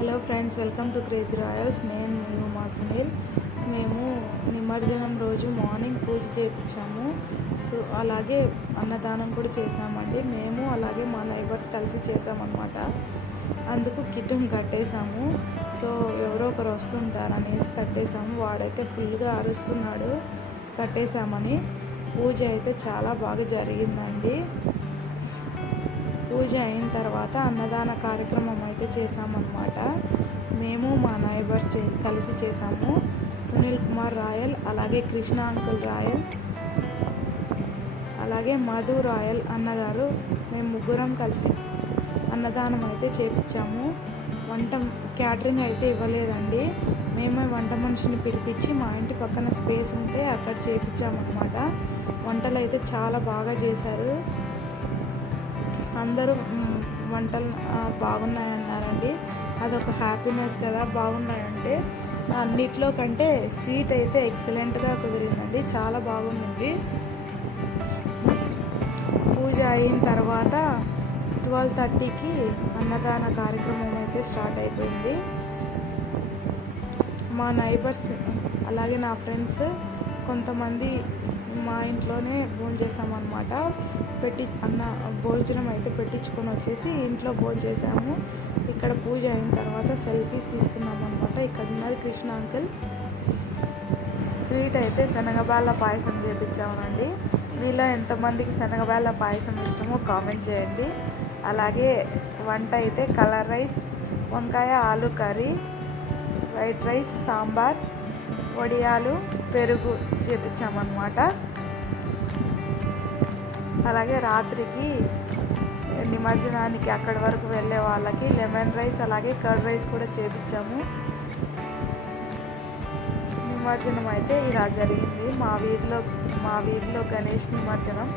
Hello friends welcome to crazy royals. నేను మేము మా సునీల్. మేము నిమజ్జనం రోజు మార్నింగ్ పూజ చేయించాము. సో అలాగే అన్నదానం కూడా చేసామండి మేము అలాగే మా నైబర్స్ కలిసి చేసామన్నమాట అందుకు కిట్టుని కట్టేసాము సో ఎవరో ఒకరు వస్తుంటారు అనేసి కట్టేసాము వాడైతే ఫుల్గా అరుస్తున్నాడు కట్టేసామని పూజ అయితే చాలా బాగా జరిగిందండి. పూజ అయిన తర్వాత అన్నదాన కార్యక్రమం అయితే చేశామన్నమాట. మేము మా నైబర్స్ చే కలిసి చేసాము సునీల్ కుమార్ రాయల్ అలాగే కృష్ణ అంకుల్ రాయల్ అలాగే మధు రాయల్ అన్నగారు మేము ముగ్గురం కలిసి అన్నదానం అయితే చేపించాము. వంట క్యాటరింగ్ అయితే ఇవ్వలేదండి. మేమే వంట మనిషిని పిలిపించి మా ఇంటి పక్కన స్పేస్ ఉంటే అక్కడ చేపించామన్నమాట. వంటలు అయితే చాలా బాగా చేశారు. అందరూ వంటలు బాగున్నాయన్నారండి. అదొక హ్యాపీనెస్ కదా బాగున్నాయంటే. అన్నిట్లో కంటే స్వీట్ అయితే ఎక్సలెంట్గా కుదిరిందండి. చాలా బాగుంది పూజ అయిన తర్వాత ట్వెల్వ్ థర్టీకి అన్నదాన కార్యక్రమం అయితే స్టార్ట్ అయిపోయింది. మా నైబర్స్ అలాగే నా ఫ్రెండ్స్ కొంతమంది ఇంట్లోనే భోజనం అనమాట పెట్టి అన్న భోజనం అయితే పెట్టించుకొని వచ్చేసి ఇంట్లో భోజనం చేసాము ఇక్కడ పూజ అయిన తర్వాత సెల్ఫీస్ తీసుకున్నాం అనమాట ఇక్కడ ఉన్నది కృష్ణ అంకుల్. స్వీట్ అయితే శనగబాల పాయసం చేపించామనండి. మీలో ఎంతమందికి శనగబాల పాయసం ఇష్టమో కామెంట్ చేయండి. అలాగే వంట అయితే కలర్ రైస్ వంకాయ ఆలు కర్రీ వైట్ రైస్ సాంబార్ వడియాలు పెరుగు చేపించామన్నమాట. అలాగే రాత్రికి నిమజ్జనానికి అక్కడి వరకు వెళ్ళే వాళ్ళకి లెమన్ రైస్ అలాగే కర్డ్ రైస్ కూడా చేపించాము. నిమజ్జనం అయితే ఇలా జరిగింది. మా వీధిలో మా వీధిలో గణేష్ నిమజ్జనం.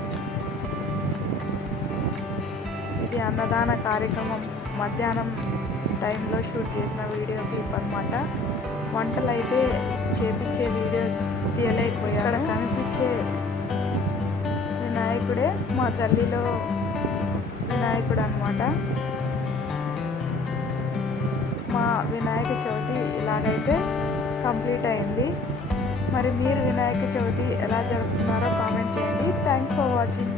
ఇది అన్నదాన కార్యక్రమం. మధ్యాహ్నం టైంలో షూట్ చేసిన వీడియో క్లిప్ అనమాట వంటలు అయితే చేపించే వీడియో తీయలే వినాయకుడే మా గల్లీలో వినాయకుడు అనమాట మా వినాయక చవితి ఇలాగైతే కంప్లీట్ అయింది. మరి మీరు వినాయక చవితి ఎలా జరుపుకున్నారో కామెంట్ చేయండి. Thanks for watching